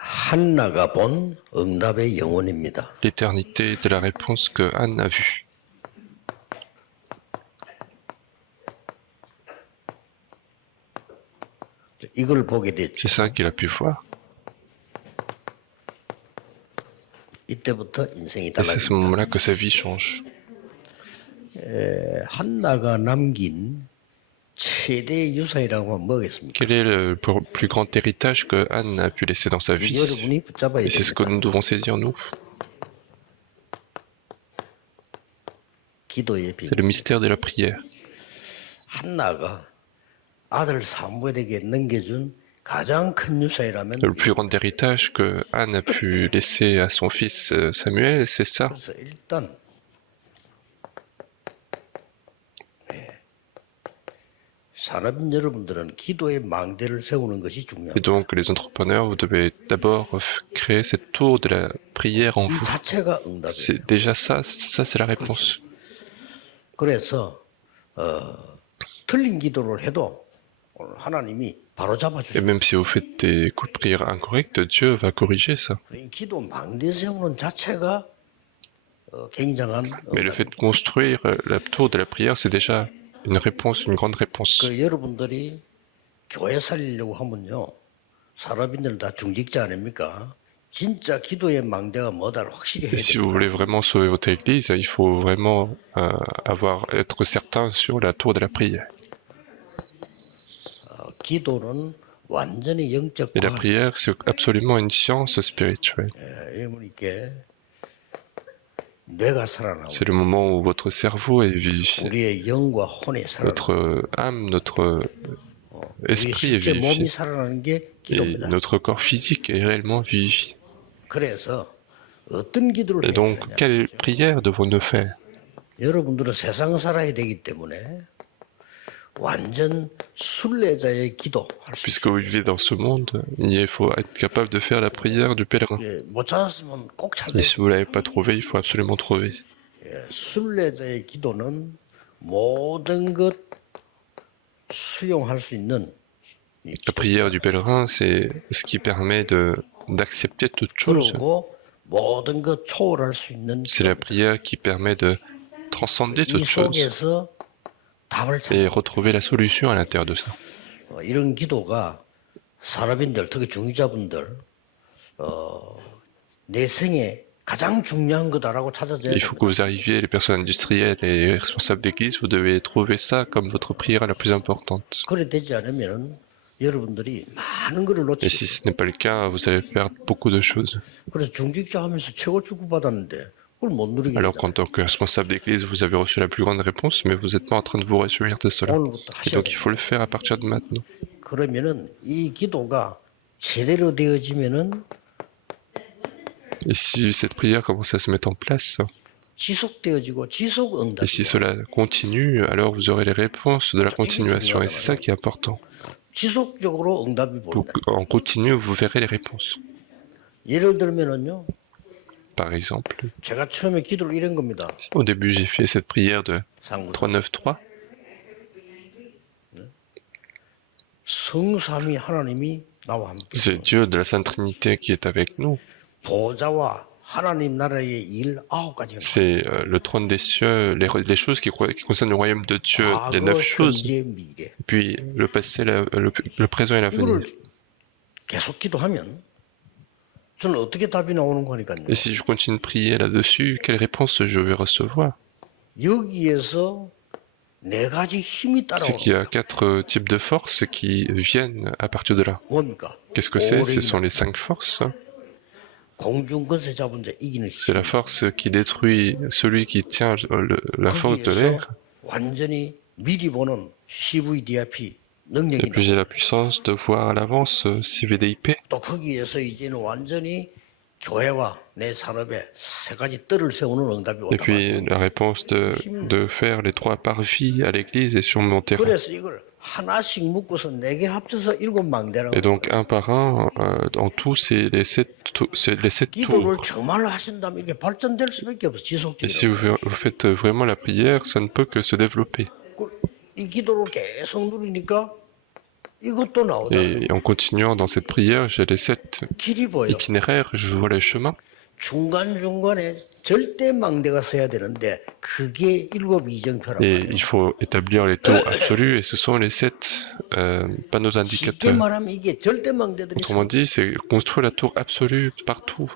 한나가 본 응답의 영혼입니다. L'éternité de la réponse que Anne a vue. 이걸 보게 됐죠. C'est ça qu'il a pu voir. 이때부터 인생이 Et c'est à ce 달라집니다. moment-là que sa vie change. 한나가 남긴 최대 유산이라고 하면 뭐겠습니까? Quel est le plus grand héritage que Anne a pu laisser dans sa vie? 여러분이 붙잡아야 Et c'est ce que 됩니다. nous devons saisir, nous. 기도의 비밀. C'est le mystère de la prière. 한나가 아들 사무엘에게 넘겨준 가장 큰 유산이라면 Le plus grand héritage que Anne a pu laisser à son fils Samuel, c'est ça. 그래서 일단 산업인 여러분들은 기도의 망대를 세우는 것이 Et 중요합니다. donc, les entrepreneurs, vous devez d'abord créer cette tour de la prière en 이 vous. 자체가 응답이에요. C'est déjà ça c'est la réponse. 그래서 틀린 기도를 해도 오늘 하나님이 바로 Et 잡아주셔요. même si vous faites des prières incorrectes, Dieu va corriger ça. 이 기도 망대 세우는 자체가 굉장한 Mais le 응답. fait de construire la tour de la prière, c'est déjà une réponse, une grande réponse. 그 여러분들이 교회 살리려고 하면요, 산업인들은 다 중직자 아닙니까? 진짜 기도의 망대가 뭐다를 확실히 Et 해야 si vous 됩니다. voulez vraiment sauver votre église, il faut vraiment être certain sur la tour de la prière. 기도는 완전히 영적 Et la 과학. prière, c'est absolument une science spirituelle. 이렇게 뇌가 살아나고 C'est le moment où votre cerveau est vivifié, 우리의 영과 혼이 살아나고 notre âme, notre 우리 esprit est 실제 몸이 vivifié, 살아나는 게 et 기도입니다. notre corps physique est réellement vivifié. 그래서 어떤 기도를 Et 해야 donc, 되냐? quelle prière devons-nous faire? 여러분들은 세상 살아야 되기 때문에 완전 순례자의 기도 할 수 Puisque vous vivez dans ce monde, il faut être capable de faire la prière du pèlerin. 있어요. 못 찾았으면 꼭 Et 찾아야 si vous ne l'avez pas trouvé, il faut absolument trouver. 순례자의 기도는 모든 것 수용할 수 있는 La prière du pèlerin, c'est ce qui permet d'accepter toute chose. 그리고 모든 것 초월할 수 있는 C'est la prière qui permet de transcender 이 toute chose 속에서 답을 찾아. et retrouver la solution à l'intérieur de ça. 이런 기도가 산업인들, 특히 중직자분들 내 생에 가장 중요한 거다라고 찾아줘야 Il faut 됩니다. que vous arriviez, les personnes industrielles et les responsables d'église, vous devez trouver ça comme votre prière la plus importante. 그래 되지 않으면 여러분들이 많은 거를 Et si 놓치고 ce n'est pas le cas, vous allez perdre beaucoup de choses. 그래서 중직자 하면서 최고 축복 받았는데 그걸 못 누리게 Alors 되잖아요. qu'en tant que responsable d'église, vous avez reçu la plus grande réponse, mais vous n'êtes pas en train de vous réjouir de cela. 오늘부터 Et 하셔야 donc il 돼요. faut le faire à partir de maintenant. 그러면은 이 기도가 제대로 되어지면은 Et si cette prière commence à se mettre en place, 지속되어지고 지속 et si 응답이 cela continue, alors vous aurez les réponses de la continuation. Et c'est ça qui est important. 지속적으로 응답이 Donc, 보인다. en continu, vous verrez les réponses. 예를 들면은요, Par exemple, 제가 처음에 기도를 이런 겁니다. au début, j'ai fait cette prière de 상구 393. 성삼위 하나님이 나와 함께 C'est Dieu de la Sainte Trinité qui est avec nous. 보좌와 하나님 나라의 일 9가지가 C'est le trône des cieux, les choses qui concernent le royaume de Dieu, les 9 과거, choses, 현재, 미래. puis le passé, le présent et l'avenir. 이거를 계속 기도하면 저는 어떻게 답이 나오는 거니까요. Et si je continue de prier là-dessus, quelle réponse je vais recevoir? 여기에서 네 가지 힘이 C'est qu'il y 따라오는 a 4 types de forces qui viennent à partir de là. 뭡니까? Qu'est-ce que c'est? Ce sont les 5 forces. 공중 권세 잡은 자 이기는 C'est 힘. la force qui détruit celui qui tient la force de 거기에서 l'air. 완전히 미리 보는 CVDIP Et 능력이 puis j'ai la puissance de voir à l'avance CVDIP. 또 거기에서 이제는 완전히 교회와 내 산업에 세 가지 뜰을 세우는 응답이 Et puis 올라와요. la réponse de faire les 3 parvis à l'église et sur mon terrain. 그래서 이걸 하나씩 묶어서 4개 합쳐서 7망대라고. Et donc un par un, en tout, c'est les 7 기도를 tours. 정말로 하신다면 이게 발전될 수밖에 없어. Et si 지속적으로. vous faites vraiment la prière, ça ne peut que se développer. 이 기도를 계속 누리니까 이것도 나오다. Et en continuant dans cette prière, j'ai les 7 길이 보여. itinéraires, je vois les chemins. 중간중간에 절대 망대가 서야 되는데 그게 일곱 이정표란 Et 말이에요. il faut établir les taux absolus, et ce sont les 7 panneaux 쉽게 indicateurs. 말하면 이게 절대 망대들이 Autrement dit, c'est construire la tour absolue partout.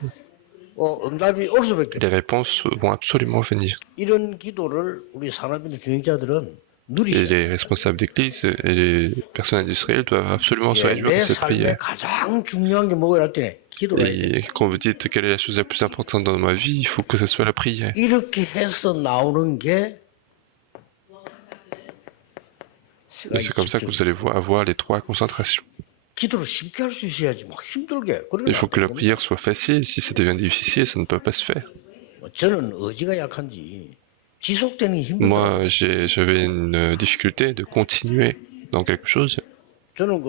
응답이 올 수밖에 Les 없어요. réponses vont absolument venir. 이런 기도를 우리 산업인들 중직자들은 Et 누리셔야 les 돼요. responsables d'église et les personnes industrielles doivent absolument se 예, réjouir 내 de cette 삶에 prière. 가장 중요한 게 뭐가 할 때네 기도라. Et quand vous dites quelle est la chose la plus importante dans ma vie, il faut que ce soit la prière. 이렇게 해서 나오는 게 Et c'est comme ça que vous allez avoir les 3 concentrations. 기도를 쉽게 할 수 있어야지 막 힘들게. Il faut que la prière soit facile. Si ça devient difficile, ça ne peut pas se faire. 저는 의지가 약한지 지속되는 게 힘들다. Moi, j'avais une difficulté de continuer dans quelque chose. 저는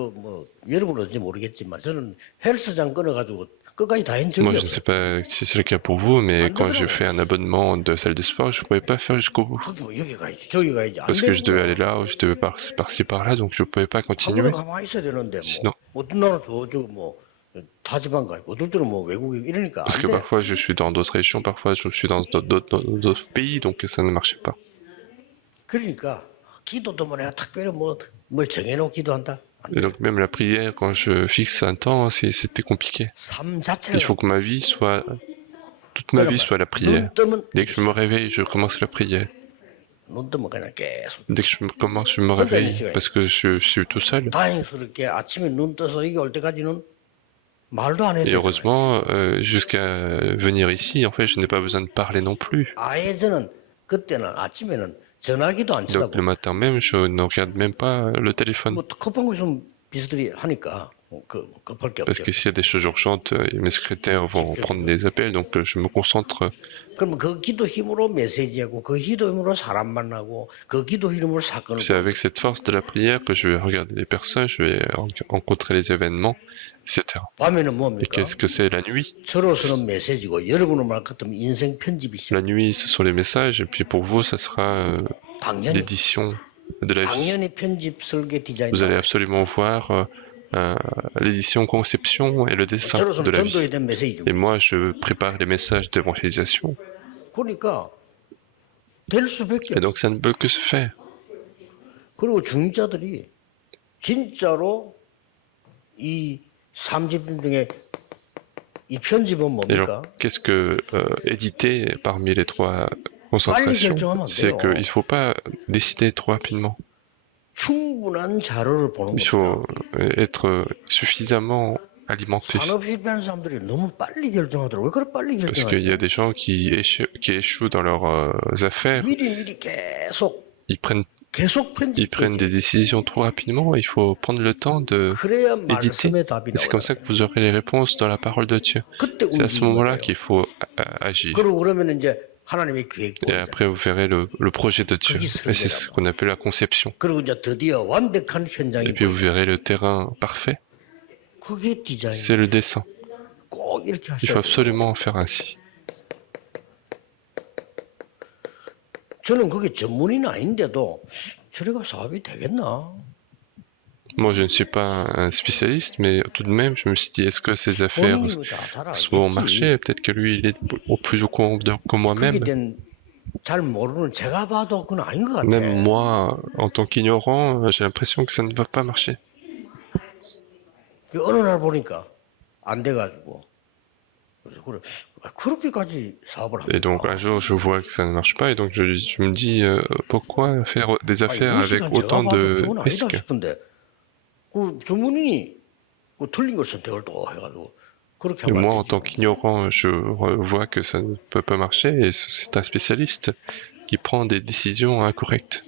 여러분은 어떤지 모르겠지만 저는 헬스장 끊어가지고 끝까지 다 한 적이 Moi, je ne sais 없어요. pas si c'est le cas pour vous, mais quand j'ai fait un abonnement de salle de sport, je ne pouvais pas faire jusqu'au bout. 거기 여기 가야지 저기 가야지 안 Parce que je devais aller 되는 là, ou je devais par-ci par-là, donc je ne pouvais pas 거야. continuer. 아무나 가만히 있어야 되는데 Sinon. 어떤 나라 저쪽 타지방 가 있고 어떨 때는 외국에 이러니까 Parce 안 que 돼. parfois je suis dans d'autres régions, parfois je suis dans d'autres pays, donc ça ne marchait pas. 그러니까 기도도 내가 특별히 뭘 정해놓고 기도한다. 안 Et 돼. donc même la prière, quand je fixe un temps, c'était compliqué. 삶 Il 자체를 faut que ma vie soit, toute ma vie soit la prière. 눈 뜨면 Dès que je me réveille, je commence la prière. 눈 뜨면 그냥 계속 Dès que je me réveille, parce que je suis tout seul. 다행스럽게 아침에 눈 떠서 이게 올 때까지는 말도 안 해도 Et 되잖아요. heureusement, jusqu'à venir ici, en fait, je n'ai pas besoin de parler non plus. 아예 저는 그때는 아침에는 전화기도 안 Donc le 치다고 matin même, je ne regarde même pas le téléphone. 급한 거 있으면 비서들이 하니까 급할 게 Parce 없죠. que s'il y a des choses urgentes, mes secrétaires vont prendre des appels, donc je me concentre. 그러면 그 기도 힘으로 메시지하고 그 기도 힘으로 사람 만나고 그 기도 힘으로 사건을 C'est avec cette force de la prière que je vais regarder les personnes, je vais rencontrer les événements, etc. 밤에는 Et 뭡니까? qu'est-ce que c'est la nuit? 저로서는 메시지고 여러분은 말 같으면 인생 편집이시죠. La nuit, ce sont les messages, et puis pour vous, ça sera 당연히 l'édition de la vie. 당연히 편집 설계 디자인. Vous allez absolument voir l'édition, conception et le dessin de 저로서는 la 전도에 vie. 대한 메시지. Et moi, je prépare les messages d'évangélisation. 그러니까 될 수밖에. Et donc, ça ne peut que se faire. 그리고 중자들이 진짜로 이 30분 중에 이 편집은 Et 뭡니까? alors, qu'est-ce que éditer parmi les 3 concentrations? C'est qu'il ne faut pas décider trop rapidement. 충분한 자료를 보는 Il 겁니다. faut être suffisamment alimenté. 산업 실패하는 사람들이 너무 빨리 결정하더라고요. 왜 그렇게 빨리 Parce qu'il y 결정하죠? a des gens qui échouent dans leurs affaires. 미리 계속 Ils prennent 편집되지. des décisions trop rapidement. Il faut prendre le temps de 그래야 éditer. 말씀의 답이 Et c'est comme ça 나와요. que vous aurez les réponses dans la parole de Dieu. 그때 C'est à ce 움직이는 moment-là 거예요. qu'il faut agir. 그리고 그러면 이제 하나님의 계획 Et 보이잖아요. après, vous verrez le projet de Dieu. Et c'est ce qu'on appelle la conception. 그리고 이제 드디어 완벽한 현장이 Et puis vous 보여요. verrez le terrain parfait. 그게 디자인. C'est le dessin. 꼭 이렇게 Il faut 하셔야 돼요. absolument en faire ainsi. 저는 그게 전문인 아닌데도 저래가 사업이 되겠나? Moi, je ne suis pas un spécialiste, mais tout de même, je me suis dit, est-ce que ces affaires 본인이 잘 sont au 알겠지. marché? Peut-être que lui, il est au plus au courant que 그게 moi-même. 잘 모르는 제가 봐도 그건 아닌 것 같아. Même moi, en tant qu'ignorant, j'ai l'impression que ça ne va pas marcher. 어느 날 보니까 안 돼가지고 그래서 그래 그렇게까지 사업을 Et donc, un jour, je vois que ça ne marche pas, et donc je me dis, pourquoi faire des affaires avec autant de 그건 아니다 risques? 싶은데 그 전문인이 그 틀린 걸 선택을 또 해가지고 그렇게 Et 하면 moi, 안 en 되지. tant qu'ignorant, je vois que ça ne peut pas marcher, et c'est un spécialiste qui prend des décisions incorrectes.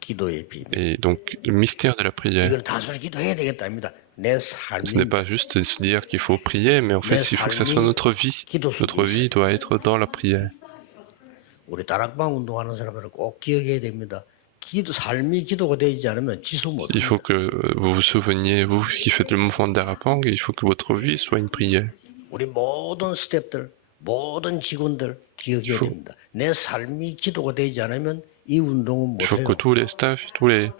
기도의 비밀. Et donc, le mystère de la prière, 이건 단순히 기도해야 되겠다 아닙니다. 내 ce 삶이 n'est pas juste de se dire qu'il faut prier, mais en fait, il faut que ça soit notre vie. 기도 속에 Notre vie doit être dans la prière. 우리 다락방 운동하는 사람들은 꼭 기억해야 됩니다. 삶이 기도가 되지 않으면 지속 못. Il faut que vous vous souveniez, vous qui faites le mouvement de Darapang, il faut que votre vie soit une prière. 우리 모든 스태프들, 모든 직원들 기억해야 faut- 됩니다. 내 삶이 기도가 되지 않으면 이 운동은 Il faut 못해요. que tous les staffs, tous les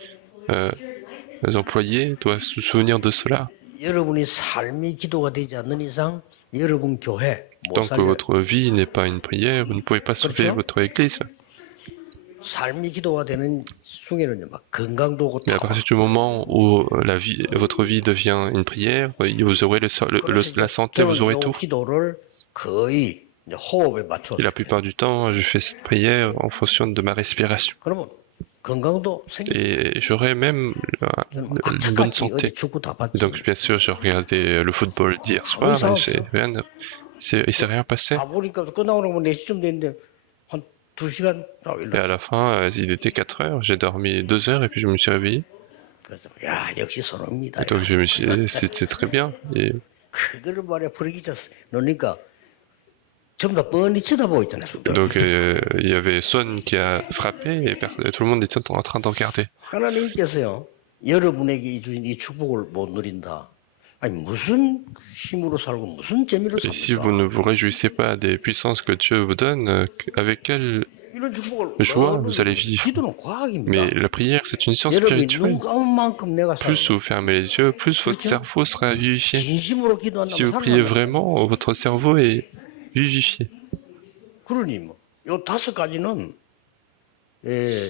employés doivent se souvenir de cela. 여러분이 삶이 기도가 되지 않는 이상 여러분 교회 못 Tant que 살려요. votre vie n'est pas une prière, vous ne pouvez pas sauver 그렇죠? votre église. 삶이 기도가 되는 순간에는요, 막 건강도 오고 Mais à partir du moment où votre vie devient une prière, vous aurez la santé, vous aurez 저는 이 tout. 기도를 거의 이제 호흡에 맞춰. Et la plupart du temps, je fais cette prière en fonction de ma respiration. 그러면 건강도 생겨. Et j'aurai même 저는 une bonne 악착같이 어제 santé. 축구 다 봤지. Donc, bien sûr, j'ai regardé le football d'hier soir, mais il s'est rien passé. 다 보니까 끝나고 나면 4시쯤 됐는데 한 2시간 Et à la fin, il était 4 heures, j'ai dormi 2 heures et puis je me suis réveillé. 그래서 야 역시 손흥민이다. Et donc je me suis dit, c'était très bien. Et 그거를 말이야 부르기자 놓으니까 전부 다 뻔히 쳐다보고 있잖아요. donc il y avait Son qui a frappé et tout le monde était en train d'en regarder. 하나님께서요 여러분에게 주신 이 축복을 못 누린다. 아니 무슨 힘으로 살고 무슨 재미로 Et si vous 삽니까? ne vous réjouissez pas des puissances que Dieu vous donne, avec quelle 이런 축복을 joie 얻는 vous allez vivre. 기도는 과학입니다. Mais la prière, c'est une science 여러분이 spirituelle. 눈 감은 만큼 내가 Plus 살아. vous fermez les yeux, plus votre cerveau sera vivifié. 진심으로 Si 기도한다면 vous priez 살아난다. vraiment, votre cerveau est vivifié. 그러니 뭐요 5가지는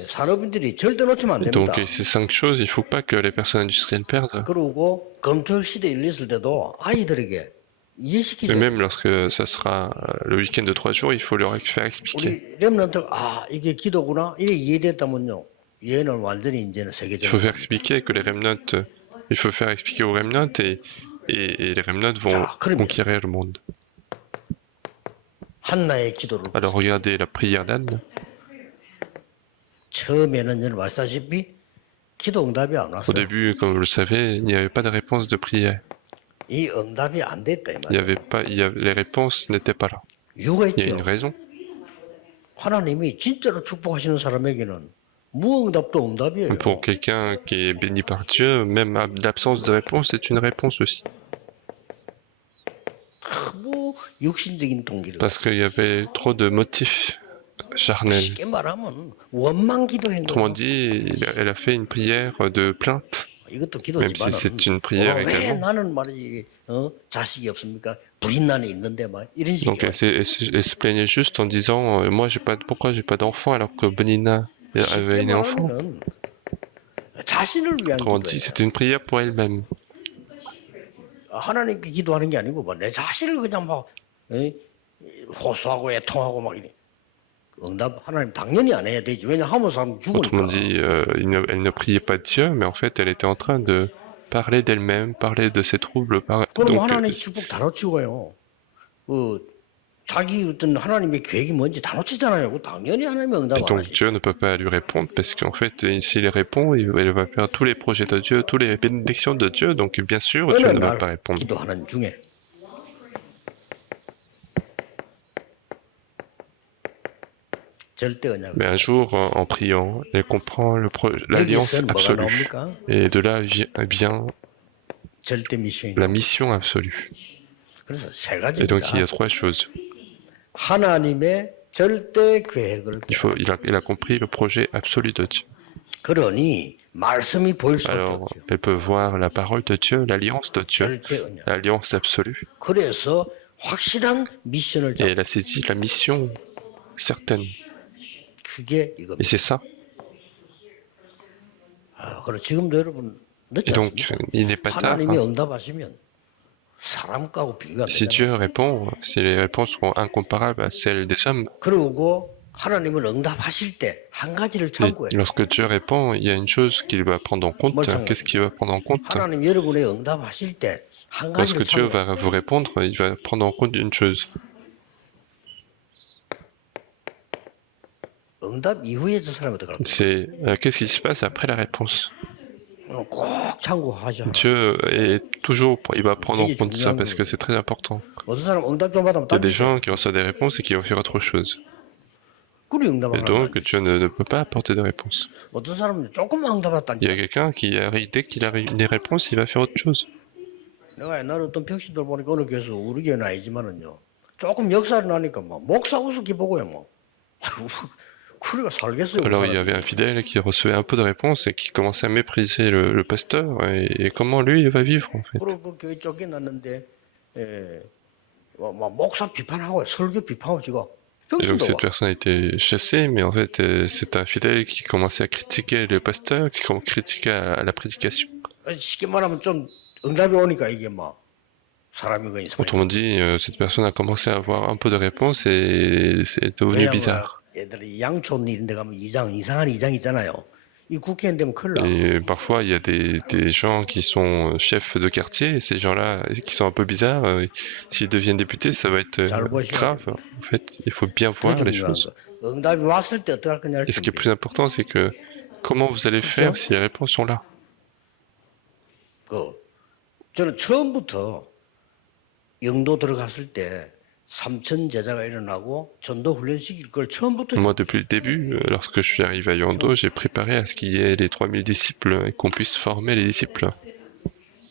산업인들이 절대 놓치면 안 Et 됩니다. donc ces 5 choses, il ne faut pas que les personnes industrielles perdent. 그리고 검토 시대 일렸을 때도 아이들에게 Et 이해시키죠. même lorsque ça sera le week-end de 3 jours, il faut leur faire expliquer. 우리 렘넌트 이게 기도구나 이래 이해됐다면요. 얘는 완전히 이제는 Il faut 세계적으로 faire expliquer que les remnants, il faut faire expliquer aux remnants et les remnants vont conquérir le monde. 한나의 기도를 Alors regardez la prière d'Anne. 처음에는 여러분 아시다시피 기도 응답이 안 Au 왔어요. début, comme vous le savez, il n'y avait pas de réponse de prière. 이 응답이 안 됐다 이 Il y 말이에요. avait pas, les réponses n'étaient pas là. 이유가 Il y a 있죠. une raison. 하나님이 진짜로 축복하시는 사람에게는 무응답도 응답이에요. Pour quelqu'un qui est béni par Dieu, même l'absence de réponse est une réponse aussi. 뭐 육신적인 동기를 Parce qu'il y avait trop de motifs charnels. 쉽게 말하면 원망 기도한 Autrement 거예요. dit, elle a fait une prière de plainte. 이것도 Même si 기도지만은 c'est une prière 왜 également. 나는 말이지 자식이 없습니까? 불인난이 있는데 막 이런 Donc 식이에요. elle se plaignait juste en disant moi pourquoi j'ai pas d'enfant alors que Benina avait 쉽게 un enfant. 말하면 자신을 위한 Autrement dit, 기도예요. c'était une prière pour elle-même. 하나님께 기도하는 게 아니고 내 자신을 그냥 막 호소하고 애통하고 막 이래. 응답 하나님 당연히 안 해야 되지. 왜냐 하면 사람 Autrement 죽으니까. dit, elle ne priait pas Dieu, mais en fait, elle était en train de parler d'elle-même, parler de ses troubles. 그럼 Donc, 하나님 축복 다 놓치고요. 자기 어떤 하나님의 계획이 뭔지 다 놓치잖아요. 그 당연히 하나님의 응답 안 donc 하시죠. Dieu ne peut pas lui répondre parce qu'en fait, s'il répond, elle va perdre tous les projets de Dieu, toutes les bénédictions de Dieu. Donc, bien sûr, Dieu 어느 ne va 날 pas répondre. 기도하는 중에 절대 언약. Mais un jour, en priant, elle comprend l'alliance 여기서 뭐가 absolue. 나옵니까? Et de là vient 절대 미션이. la mission absolue. 그래서 세 Et donc, il y 가지입니다. a 3 choses. 하나님의 절대 계획을. Il a compris le projet absolu de Dieu. 그러니 말씀이 보일 수밖에 Alors, 없죠. elle peut voir la parole de Dieu, l'alliance de Dieu, 절대 언약. l'alliance absolue. 그래서 확실한 미션을 Et 잡고 elle a saisi la mission certaine. 그게 이겁니다. Et c'est ça. 그리고 지금도 여러분 Et 늦지 donc, 않습니까? il n'est pas tard. 하나님이 응답하시면 사람하고 비교가 안 Si 되잖아요. Dieu répond, si les réponses sont incomparables à celles des hommes, 그리고 하나님은 응답하실 때 한 가지를 et 참고해요. lorsque Dieu répond, il y a une chose qu'il va prendre en compte. Qu'est-ce qu'il va prendre en compte? 하나님 여러분의 응답하실 때 한 Lorsque 가지를 Dieu 참고해요. va vous répondre, il va prendre en compte une chose. 응답 이후에 저 사람이 어떡할 거예요? C'est qu'est-ce qui se passe après la réponse? 꼭 참고하셔. Dieu est toujours, il va prendre en compte ça parce que c'est très important. 어떤 사람 응답 좀 받으면 Il y a des 딴 gens qui reçoivent des réponses et qui vont faire autre chose. 그리 응답을 Et 하는 donc, 거예요. Dieu ne peut pas apporter de réponse. 어떤 사람은 조금만 응답했다니. Il y a quelqu'un qui arrive, dès qu'il a des réponses, il va faire autre chose. 내가 옛날에 어떤 백신들 보니까 어느 교수 우리 교회는 아니지만은요. 조금 역사를 나니까 막 목사 우습게 보고요 뭐. 그래가 살겠어요, 그 Alors il y 사람이. avait un fidèle qui recevait un peu de réponses et qui commençait à mépriser le pasteur. Et comment lui, il va vivre en fait? 그리고 그 교회 쫓겨났는데, 예, 막 목사 비판하고 설교 비판하고 지금 Et donc 평신도 cette 와. personne a été chassée, mais en fait c'est un fidèle qui commençait à critiquer le pasteur, qui critiquait à la prédication. 쉽게 말하면 좀 응답이 오니까 이게 막 사람이 그 이상해. Autrement dit, cette personne a commencé à avoir un peu de réponses et c'est devenu 왜냐면 bizarre. 얘들이 양촌 이런 데 가면 이상한 이장 있잖아요. 이 국회의원 되면 큰일 나. Et parfois, il y a des gens qui sont chefs de quartier, et ces gens-là, qui sont un peu bizarres, s'ils deviennent députés, ça va être 잘 보셔야 grave. 됩니다. En fait, il faut bien 더 voir les 중요한 choses. 거. 응답이 왔을 때 어떻게 할 거냐를 Et ce qui est 준비. plus important, c'est que comment vous allez faire si les réponses sont là. 그 저는 처음부터 영도 들어갔을 때 삼천 제자가 일어나고 전도 훈련 시킬 걸 처음부터 Moi, depuis le début, lorsque je suis arrivé à Yando, j'ai préparé à ce qu'il y ait les 3000 disciples et qu'on puisse former les disciples.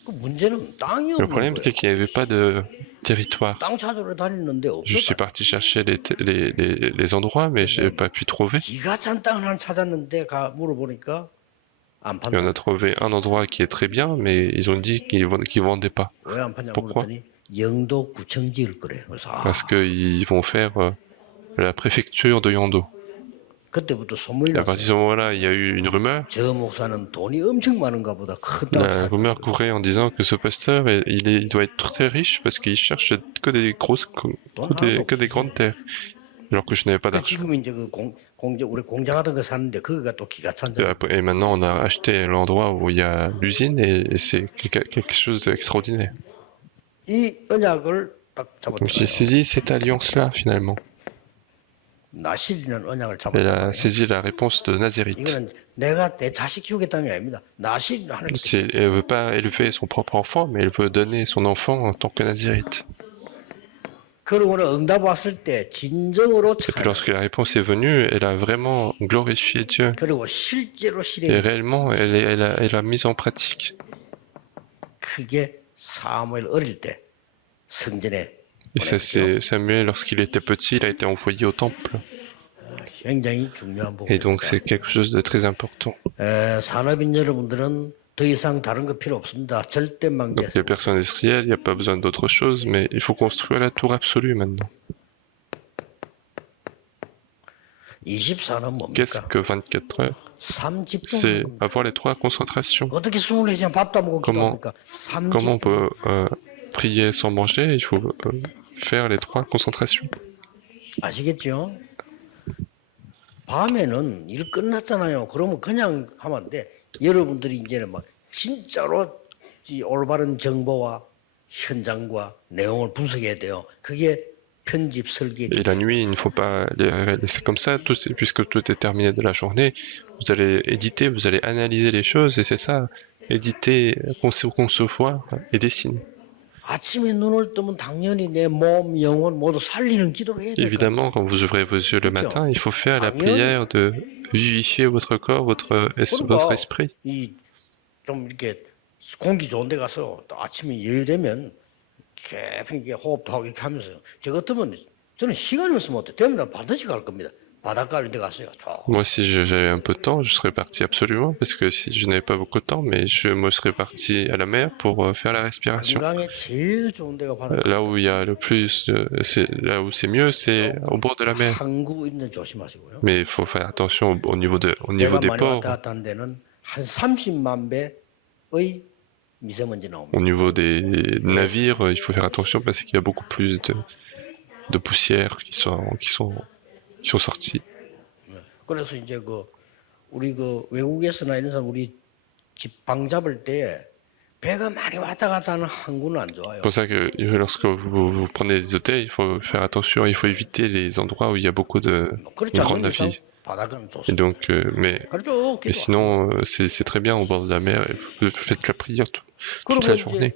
그 문제는 땅이 Le 없는 problème, 거예요. c'est qu'il n'y avait pas de territoire. 땅 찾으러 다니는데 Je suis 없어. parti chercher les endroits, mais je n'ai pas pu trouver. 기가 찬 땅을 하나 찾았는데 물어보니까 안 Et on 판다. a trouvé un endroit qui est très bien, mais ils ont dit qu'ils ne vendaient pas. 왜 안 파냐 Pourquoi? 물었더니 영도 구청 지을 거래. 그래서 Parce qu'ils vont faire la préfecture de Yando. 그때부터 소문이 Et à partir 났어요. de ce moment-là, il y a eu une rumeur. 저 목사는 돈이 엄청 많은가 보다. 큰 땅을 La 찾았다. rumeur courait en disant que ce pasteur, il doit être très riche parce qu'il cherche que des grosses, que des grandes terres. Alors que je n'avais pas 그 d'argent. 지금 이제 그 우리 공장하던 거 샀는데 거기가 또 기가 찬잖아. Et maintenant, on a acheté l'endroit où il y a l'usine et c'est quelque chose d'extraordinaire. 이 언약을 딱 Donc j'ai 잡았잖아요. saisi cette alliance-là finalement. 나실이라는 언약을 Elle a 잡았잖아요. saisi la réponse de Nazareth. 이거는 내가 내 자식 키우겠다는 게 아닙니다. 나실이 하나님. Elle veut pas élever son propre enfant, mais elle veut donner son enfant en tant que Nazareth. 그러고는 응답 왔을 때 진정으로 Et puis 찬양. lorsque la réponse est venue, elle a vraiment glorifié Dieu. 그리고 실제로 Et 실행했어요. réellement, elle a mis en pratique. 그게 사무엘 어릴 때 성전에 Et ça, c'est Samuel, lorsqu'il était petit, il a été envoyé au temple. 굉장히 중요한 Et donc, 부분입니다. c'est quelque chose de très important. 산업인 여러분들은 더 이상 다른 거 필요 없습니다. 절대망대. Donc, les personnes industrielles, il n'y a pas besoin d'autre chose, mais il faut construire la tour absolue maintenant. 24는 Qu'est-ce 뭡니까? que 24 heures? 3집중. C'est avoir les trois concentrations. 어떻게 24시간 밥도 안 먹고 Comment- 기도합니까? Comment on 3집중. peut prier sans manger? Il faut faire les trois concentrations. 아시겠죠? 밤에는 일 끝났잖아요. 그러면 그냥 하면 안 돼. 여러분들이 이제는 막 진짜로 이 올바른 정보와 현장과 내용을 분석해야 돼요. 그게 편집 설계. Et la nuit, il ne faut pas les laisser comme ça, puisque tout est terminé de la journée. Vous allez éditer, vous allez analyser les choses, et c'est ça, éditer, concevoir et dessiner. 아침에 눈을 뜨면 당연히 내 몸, 영혼 모두 살리는 기도를 해야 돼요. Évidemment, quand vous ouvrez vos yeux le matin, il faut faire la prière de vivifier votre corps, votre esprit. 좀 이렇게 공기 좋은 데 가서 또 아침에 여유되면 깊이 이렇게 호흡도 하고 이렇게 하면서 저 같으면 저는 시간이 없으면 어때? 되면 반드시 갈 겁니다. 바닷가 이런 데 갔어요. Moi, si j'avais un peu de temps, je serais parti absolument, parce que si je n'avais pas beaucoup de temps, mais je me serais parti à la mer pour faire la respiration. 건강에 제일 좋은 데가 바닷가. Là où il y a le plus, là où c'est mieux, c'est au bord de la mer. 항구 있는 데 조심하시고요. Mais il faut faire attention au niveau 내가 des 많이 ports, 왔다 갔다 한 데는 한 30만 배의 미세먼지 나옵니다. au niveau des navires, il faut faire attention parce qu'il y a beaucoup plus de poussières qui sont sorties. 그래서 이제 우리 외국에서나 이런 사람 우리 집 방 잡을 때 배가 많이 왔다 갔다 하는 항구는 안 좋아요. C'est pour ça que lorsque vous prenez des hôtels, il faut faire attention, il faut éviter les endroits où il y a beaucoup de 그렇지 grands 않는 이상 navires. 바닷가는 Et 좋습니다. donc, mais 그렇죠. sinon, c'est très bien au bord de la mer. Vous faites la prière toute la journée.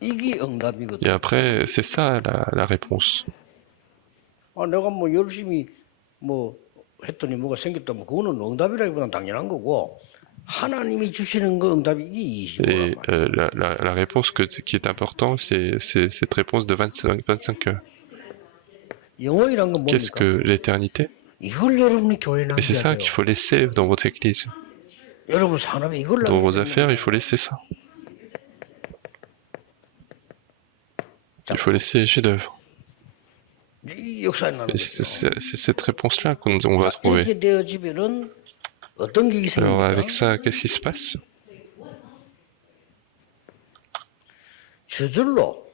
이게 응답이거든. Et après, c'est ça la réponse. 내가 뭐 열심히 뭐 했더니 뭐가 생겼다면 그거는 응답이라기보다는 당연한 거고 하나님이 주시는 거 응답이 이게 Et 25란 말이야. la réponse qui est importante, c'est cette réponse de 25 heures. 영원이란 건 Qu'est-ce 뭡니까? que l'éternité? 이걸 여러분이 교회에 Et c'est ça 남겨야 qu'il 돼요. faut laisser dans votre église. 여러분 산업에 이걸 Dans vos 남겨야 affaires, il 돼요. faut laisser ça. Il faut laisser les chefs-d'œuvre. 이 역사에 나는 Et c'est 거죠. c'est cette réponse-là qu'on va 자, trouver. 이렇게 되어지면은 어떤 게 Alors 생깁니까? avec ça, qu'est-ce qui se passe? 저절로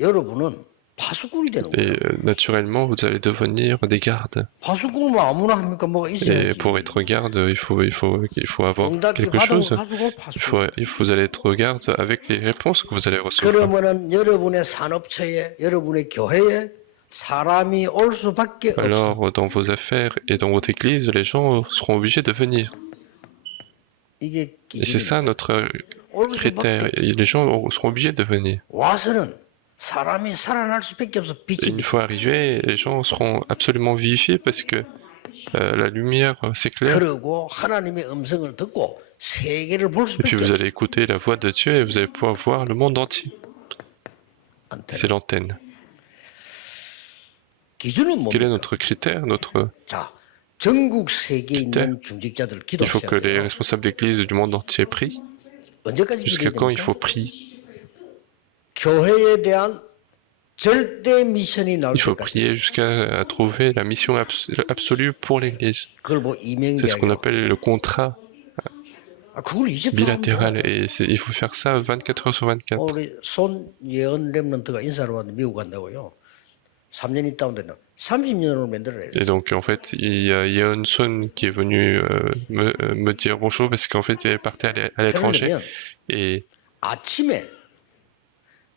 여러분은 파수꾼이 되는 Et 거예요. naturellement, vous allez devenir des gardes. 파수꾼은 아무나 합니까? 뭐가 Et 있어야지. pour être garde, il faut avoir 응답이 quelque 받은 chose. 파수꾼 파수꾼. Vous allez être garde avec les réponses que vous allez recevoir. 그러면은 여러분의 산업체에, 여러분의 교회에 사람이 올 수밖에 없어. Alors, dans vos affaires et dans votre église, les gens seront obligés de venir. 이게 Et c'est ça notre 올 critère. 수밖에. Et les gens seront obligés de venir. 와서는 사람이 살아날 수밖에 없어. Et 빛이 une fois arrivés, les gens seront absolument vivifiés parce que la lumière s'éclaire. 그러고 하나님의 음성을 듣고 세계를 볼 Et puis 수밖에 vous 없어. allez écouter la voix de Dieu et vous allez pouvoir voir le monde entier. C'est l'antenne. 기준은 Quel est 뭡니까? notre critère? 자, 전국 세계에 있는 중직자들 Il faut que les 기도하셔야 돼요. responsables d'église du monde entier prient. 언제까지 Jusqu'à quand il 기도해야 faut 됩니까? prier? 교회에 대한 절대 미션이 나올 Il faut 때까지. prier jusqu'à trouver la mission absolue pour l'église. 그걸 뭐 C'est ce qu'on 이명계약이요. appelle le contrat 그걸 20도 bilatéral. Et il faut faire ça 24 heures sur 24. 우리 손예언 랩런트가 인사를 왔는데 미국 간다고요. 3년 있다 온데는 30년으로 만들어야 Et 돼. donc, en fait, il y a une son qui est venu me dire bonjour parce qu'en fait, elle partait à l'étranger. 그러려면 Et 아침에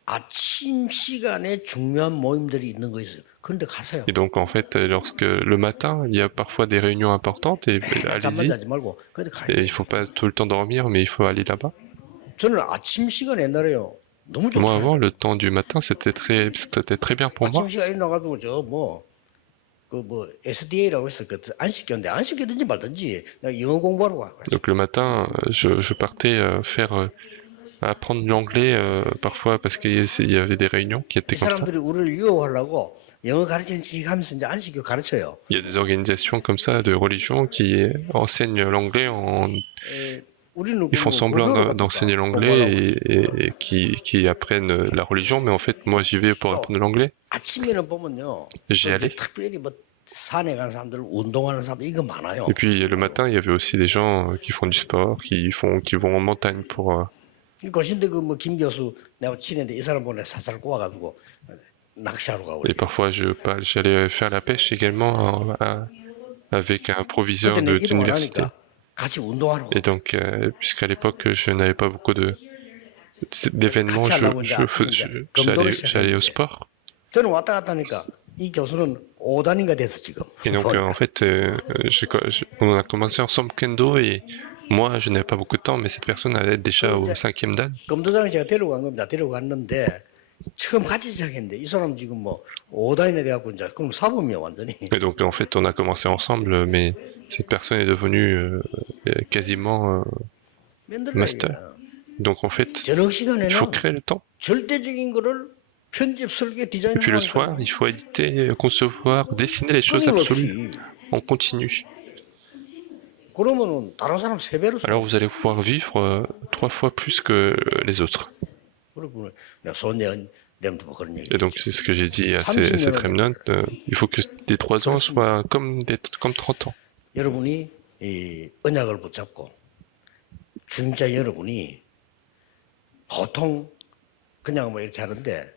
아침 시간에 중요한 모임들이 있는 거 있어요. 그런데 가세요. donc, en fait, lorsque le matin, il y a parfois des réunions importantes, et 잠만 allez-y. 자지 말고 근데 가요. Et il faut pas tout le temps dormir, mais il faut aller là-bas. 저는 아침 시간 옛날에요. 너무 Moi, 좋더라고요. avant, le temps du matin, c'était très bien pour moi. 아침 시간에 일어나가지고 뭐 SDA라고 해서 그 안식교인데 안식교든지 말든지 내가 영어 공부하러 가. Donc, le matin, je partais apprendre l'anglais parfois parce qu'il y avait des réunions qui étaient 이 comme ça. 사람들이 우리를 유혹하려고 영어 가르치는 지 하면서 이제 안식교 가르쳐요. Il y a des organisations comme ça de religion qui enseignent l'anglais 우리는 ils font semblant d'enseigner l'anglais et qui apprennent la religion, mais en fait, moi, j'y vais pour apprendre l'anglais. 아침에는 보면요. J'y allais. 특별히 뭐 산에 가는 사람들, 운동하는 사람들 이거 많아요. Et puis, le matin, il y avait aussi des gens qui font du sport, qui vont en montagne pour... 그것인데 그 뭐 김 교수 내가 친했는데 이 사람 보내 사살 꼬아가지고 낚시하러 가고. Et parfois, j'allais faire la pêche également avec un proviseur 그때 내 이름 안 d'université. 하니까 같이 운동하러 Et 가. donc, puisqu'à l'époque, je n'avais pas beaucoup d'événements, j'allais au sport. 저는 왔다 갔다 하니까 이 교수는 5단인가 됐어 지금. Et donc, en fait, on a commencé ensemble kendo et moi, je n'avais pas beaucoup de temps, mais cette personne allait déjà au 5e dan. 검도장을 제가 데려간 겁니다. 데려갔는데 처음 같이 시작했는데 이 사람 지금 뭐 5단이나 돼갖고 이제 그럼 사범이야 완전히. Et donc, en fait, on a commencé ensemble, mais cette personne est devenue quasiment master. Donc, en fait, 저녁 il faut 시간에는 créer le temps. 절대적인 거를 편집 설계 Et 디자인. puis le soir, il faut éditer, concevoir, dessiner les choses absolues en continu. 그러면은 다른 사람 3배로. Alors vous allez pouvoir vivre 3 fois plus que les autres. 그리고 내가 손예언 랩도 그런 얘기. Et donc c'est ce que j'ai dit à cette remnant, il faut que tes 3 ans soient comme 30 ans. 여러분이 이 언약을 붙잡고 진짜 여러분이 보통 그냥 뭐 이렇게 하는데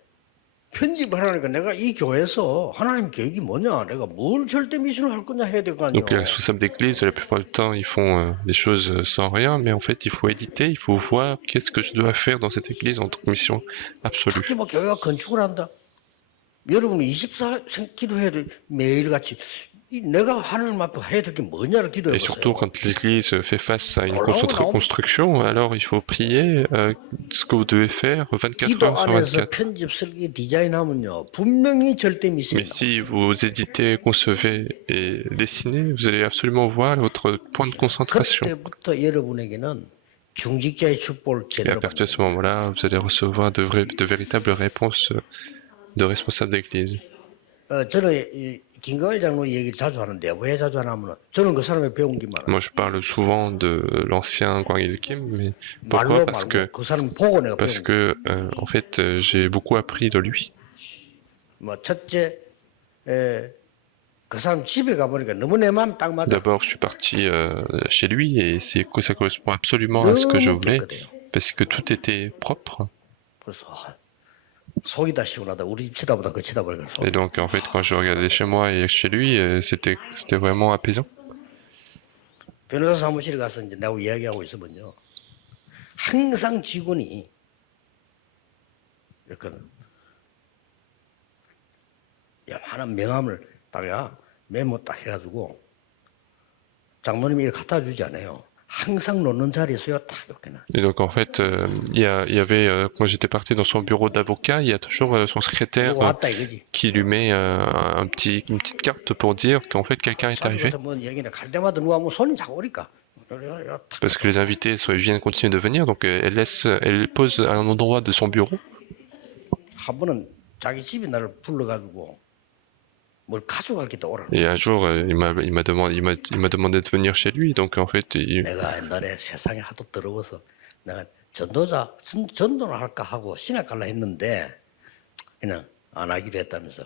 편집을 하니까 내가 이 교회에서 하나님 계획이 뭐냐, 내가 뭘 절대 미션을 할 거냐 해야 될 거 아니에요. Donc les responsables d'église, la plupart du temps, ils font des choses sans rien, mais en fait, il faut éditer, il faut voir qu'est-ce que je dois faire dans cette église en tant que mission absolue. 특히 뭐 교회가 건축을 한다. 여러분이 24생 기도해야 돼. 매일같이. 내가 하나님 앞에 해야 될 게 뭐냐를 기도해 Et surtout, 보세요. quand l'église fait face à une construction, alors il faut prier ce que vous devez faire 24 기도 heures sur 안에서 24. 편집 설계 디자인하면요 분명히 절대 미션. Mais si vous éditez, concevez et dessinez, vous allez absolument voir votre point de concentration. 그때부터 여러분에게는 중직자의 축복을 Et à 제대로 partir de ce moment-là, vous allez recevoir de véritables réponses de responsables d'église. 저는 이 김광일 장로 얘기를 자주 하는데 왜 자주 하냐면 저는 그 사람의 배운 게 많아요. Moi, je parle souvent de l'ancien Gwang Il-kim, mais 말로 pourquoi? Parce que, 말고 그 사람 보고 내가 parce 배운 거. que en fait, j'ai beaucoup appris de lui. 뭐 첫째, 그 사람 집에 가보니까 너무 내 마음 딱 맞아. D'abord, je suis parti chez lui et ça correspond absolument à ce que je 너무 voulais, 깨끗해요. parce que tout était propre. 그래서 속이 다 시원하다. 우리 집 치다보다 그 치다보다. Et donc, en fait, quand je regardais chez moi et chez lui, c'était vraiment apaisant. 변호사 사무실에 가서 이제 내가 이야기하고 있으면요, 항상 직원이 이렇게 야만한 명함을 딱야 메모 딱 해가지고 장모님이 이렇게 갖다 주지 않아요. 항상 놓는 자리에서요, 딱 이렇게 나. Et donc, en fait, il y avait, quand j'étais parti dans son bureau d'avocat, il y a toujours son secrétaire 누구 왔다 이거지. qui lui met une petite carte pour dire qu'en fait, quelqu'un est 사주 arrivé. 같은 뭐 얘기는 갈 때마다 누가 뭐 손님 자고 오니까. Parce que les invités viennent continuer de venir, donc elle pose à un endroit de son bureau. 한 번은 자기 집에 나를 불러가지고 뭘 가져갈 게 떠오르는. Et un jour, il m'a demandé de venir chez lui, donc en fait, 내가 옛날에 세상에 하도 더러워서 내가 전도를 할까 하고 신학 갈라 했는데 그냥 안 하기로 했다면서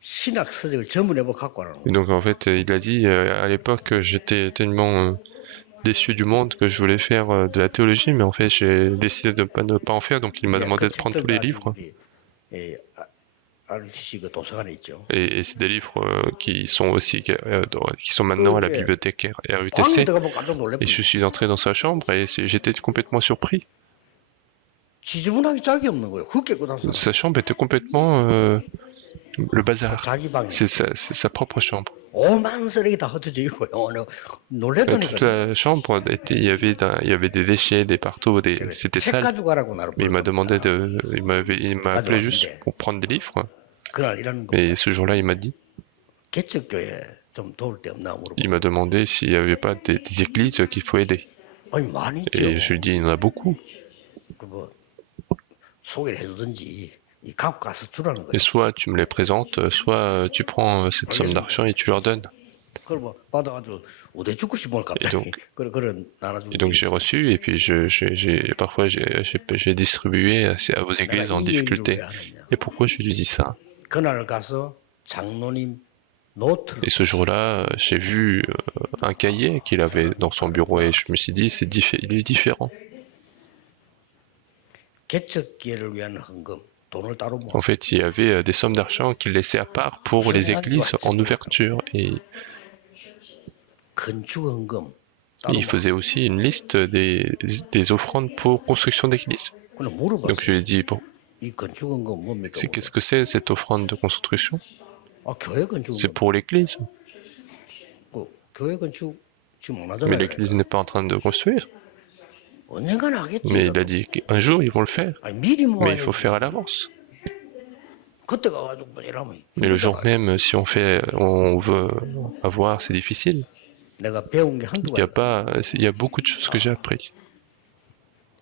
신학 서적을 전부 내고 갖고 와라는 et donc en fait, il a dit à l'époque, j'étais tellement déçu du monde que je voulais faire de la théologie, mais en fait, j'ai décidé de ne pas en faire, donc il m'a demandé de prendre tous les livres. RUTC 그 도서관에 있죠. Et c'est des livres qui sont aussi qui sont maintenant à la bibliothèque RUTC. 내가 보고 깜짝 놀랐어요. Et je suis entré dans sa chambre et j'étais complètement surpris. 지저분하기 짝이 없는 거예요. 흙 깨끗한 사람. Sa chambre était complètement le bazar. 자기 방에 C'est sa propre chambre. 오만 쓰레기 다 흩어져 있고요. Toute 놀랬더니까 la chambre il y avait des déchets, des partout, c'était 책 sale. 가져가라고 나를 Mais il m'a demandé 불렀거든요. il m'a appelé juste pour prendre des livres. 그날 이런 거 Et ce jour-là, il m'a dit, 개척교회 좀 도울 데 없나 물어보고. il m'a demandé s'il n'y avait pas des églises qu'il faut aider. 아니 많이 있죠. Et je lui dis, il y en a beaucoup. 그뭐 소개를 해주든지 이 갖고 가서 주라는 Et 거예요. soit tu me les présentes, soit tu prends cette somme d'argent et tu leur donnes. 그걸 뭐 받아가지고 어디 죽고 싶을 것 같아. donc- 그런 나눠주고. Et donc j'ai reçu et puis parfois j'ai distribué à vos églises en difficulté. Et pourquoi je lui dis ça? 그날 가서 장로님 노트를 Et ce jour-là, j'ai vu un cahier qu'il avait dans son bureau et je me suis dit, il est différent. 개척기회를 위한 헌금 돈을 따로 모아. En fait, il y avait des sommes d'argent qu'il laissait à part pour les églises en ouverture. Et 건축 헌금 따로 il faisait aussi une liste des offrandes pour construction d'églises. 그냥 물어봤어. Donc je lui ai dit, bon, 이 건축 헌금 뭡니까? qu'est-ce que c'est cette offrande de construction? 아 교회 건축 C'est 헌금. pour l'église. 교회 건축 지금 안 Mais 하잖아요. l'église n'est pas en train de construire. 언젠가는 하겠지. Mais il a dit qu'un jour ils vont le faire. 아니, 미리 Mais 모아야 il faut faire à l'avance. 그때 가가지고 뭐 이러면 Mais le jour même, si on veut avoir, c'est difficile. 내가 배운 게 한두 가지. Il y a beaucoup de choses que j'ai appris.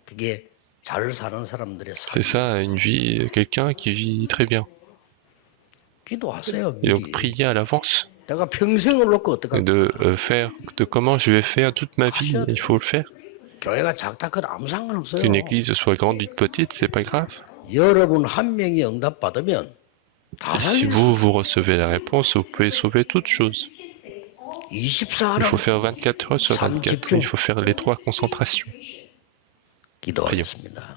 그게 잘 사는 사람들의 C'est 삶. ça, une vie, quelqu'un qui vit très bien. 기도하세요. Et donc 미리. prier à l'avance, 내가 평생을 놓고 어떡할 de comment je vais faire toute ma vie, il faut le faire. 교회가 작다 크다 아무 상관없어요. Qu'une église soit grande ou petite, c'est pas grave. 여러분 한 명이 응답 받으면 다 Et si 살려. vous recevez la réponse, vous pouvez sauver toute chose. 24 Il faut 하라 faire 24 heures sur 24. Il faut faire les 3 concentrations. 기도하겠습니다.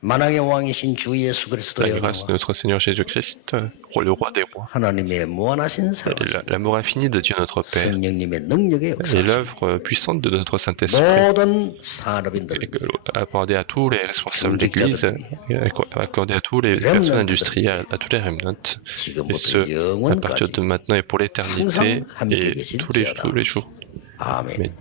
만왕의 왕이신 주 예수 그리스도의 La grâce de 은혜와 notre Seigneur Jésus-Christ, le roi des rois, 하나님의 무한하신 et 사랑, l'amour infini de Dieu notre Père, 성령님의 능력의 et 역사, l'œuvre puissante de notre Saint-Esprit, 모든 산업인들, et accordé à tous les responsables d'église, accordé à tous les personnes industrielles, à tous les remnants, et 지금부터 ce, à partir 영원까지 de maintenant et pour l'éternité, 항상 함께 et 계실지어다. tous les jours. 아멘. Amen.